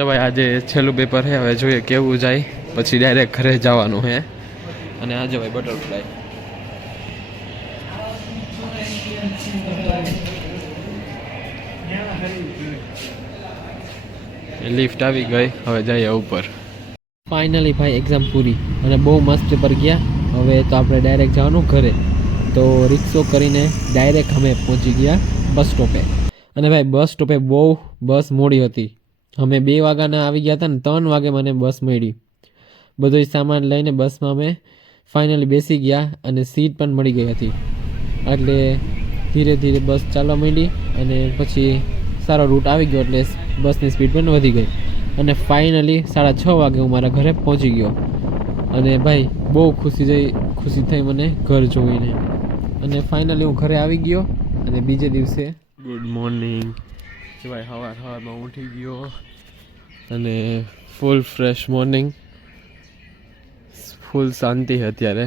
તો ભાઈ આજે છેલ્લું પેપર છે, હવે જોઈએ કેવું જાય, પછી ડાયરેક્ટ ઘરે જવાનું છે. અને આજે ભાઈ બટરફ્લાય લિફ્ટ આવી ગઈ, હવે જઈએ ઉપર. ફાઇનલી ભાઈ એક્ઝામ પૂરી અને બહુ મસ્ત પેપર ગયા. હવે તો આપણે ડાયરેક્ટ જવાનું ઘરે. તો રિક્ષો કરીને ડાયરેક્ટ અમે પહોંચી ગયા બસ સ્ટોપે. અને ભાઈ બસ સ્ટોપે બહુ બસ મોડી હતી. અમે 2 વાગ્યાના આવી ગયા હતા ને 3 વાગે મને બસ મળી. બધો સામાન લઈને બસમાં અમે ફાઇનલી બેસી ગયા અને સીટ પણ મળી ગઈ હતી. એટલે ધીરે ધીરે બસ ચાલવા માંડી અને પછી સારો રૂટ આવી ગયો એટલે બસની સ્પીડ પણ વધી ગઈ. અને ફાઇનલી 6:30 વાગે હું મારા ઘરે પહોંચી ગયો. અને ભાઈ બહુ ખુશી થઈ મને ઘર જોઈને. અને ફાઇનલી હું ઘરે આવી ગયો. અને બીજે દિવસે ગુડ મોર્નિંગ ભાઈ, સવારમાં ઉઠી ગયો અને ફૂલ ફ્રેશ મોર્નિંગ, ફૂલ શાંતિ અત્યારે.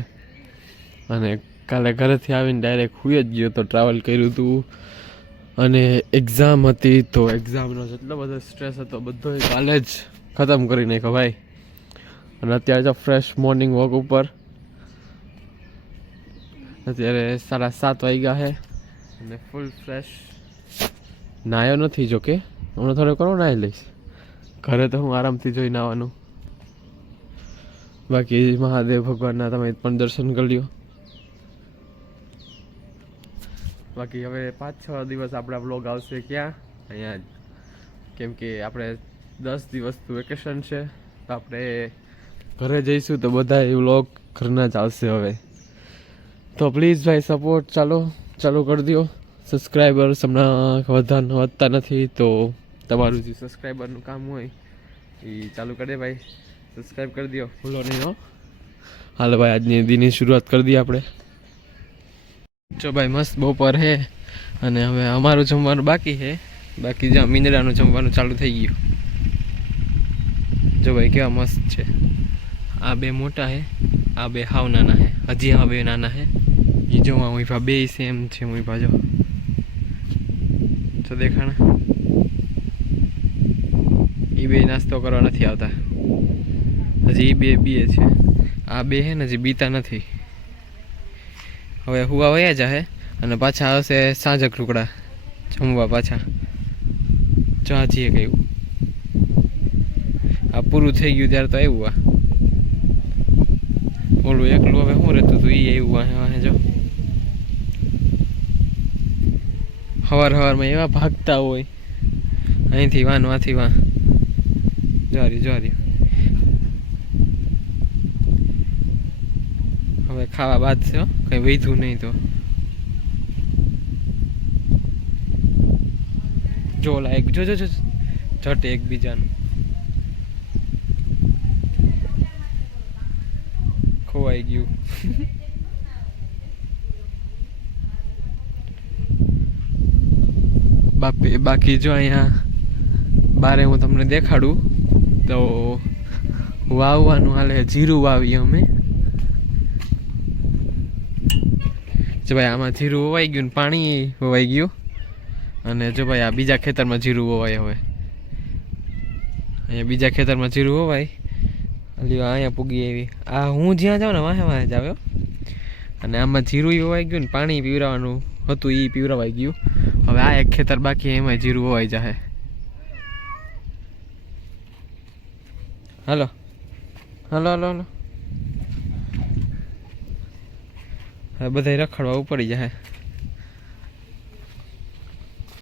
અને કાલે ઘરેથી આવીને ડાયરેક્ટ સૂઈ જ ગયો તો ટ્રાવેલ કર્યું હતું. અને એક્ઝામ હતી તો એક્ઝામનો જેટલો બધો સ્ટ્રેસ હતો બધો કાલે જ ખતમ કરી નાખ્યો ભાઈ. અને અત્યારે તો ફ્રેશ મોર્નિંગ વોક ઉપર. અત્યારે 7:30 વાગ્યા છે અને ફૂલ ફ્રેશ. નાયો નથી જોકે, હમણાં થોડો કરો નાહી લઈશ. ઘરે તો હું આરામથી જોઈને આવવાનું. બાકી મહાદેવ ભગવાનના તમે પણ દર્શન કરી લ્યો. બાકી હવે 5-6 દિવસ આપણા વ્લોગ આવશે ક્યાં? અહીંયા જ. કેમ કે આપણે 10 દિવસનું વેકેશન છે તો આપણે ઘરે જઈશું તો બધા એ વ્લોગ ઘરના જ આવશે હવે. તો પ્લીઝ ભાઈ સપોર્ટ ચાલુ કરી દો. સબસ્ક્રાઈબર્સ હમણાં વધતા નથી, તો તમારું જે સબસ્ક્રાઈબરનું કામ હોય એ ચાલુ કરી દે ભાઈ. સબસ્ક્રાઈબ કરી દો, ભૂલો નહીં હો. હાલો ભાઈ, આજની દીની શરૂઆત કરી દઈએ આપણે. જો ભાઈ મસ્ત બપોર છે અને હવે અમારું જમવાનું બાકી છે. બાકી જ્યાં મીંદડાનું જમવાનું ચાલુ થઈ ગયું. જો ભાઈ કેવા મસ્ત છે. આ 2 મોટા છે, આ 2 હાવ નાના છે. હજી આ 2 નાના છે. એ જોવા મુઈભા 2 સેમ છે. મુઈભા જો દેખાણા. એ 2 નાસ્તો કરવા નથી આવતા. હજી એ 2 બીએ છે. આ 2 છે ને હજી બીતા નથી. હવે હુવા વયા જાહે અને પાછા આવશે સાંજક ટુકડા જમવા પાછા. ચાજીએ ગયું. આ પૂરું થઈ ગયું ત્યારે તો આવ્યું. આ ઓલું એકલું હવે શું રહેતું હતું એ આવ્યું. વાહે જો હવારમાં એવા ભાગતા હોય અહીંથી વાંથી વાં. જોરી હવે ખાવા બાદ છે, કઈ વધ્યું નહીં તો જો લાયક જો ઝટ એકબીજાનું ખોવાઈ ગયું. બાકી જો અહીંયા બારે હું તમને દેખાડું તો વાવવાનું હાલે. જીરું વાવીએ અમે. જો ભાઈ આમાં જીરું વવાઈ ગયું ને પાણી વવાઈ ગયું. અને જો ભાઈ આ બીજા ખેતરમાં જીરું વવાય. હવે અહીંયા બીજા ખેતરમાં જીરું વવાય. અહીંયા પૂગી આવી. આ હું જ્યાં જાઉં ને વાહે જ આવ્યો. અને આમાં જીરું વવાઈ ગયું ને પાણી પીવરાવાનું હતું એ પીવરાવાઈ ગયું. હવે આ એક ખેતર બાકી એમાં જીરું વવાઈ જાય. હાલો હવે બધા રખડવા ઉપડી જાય.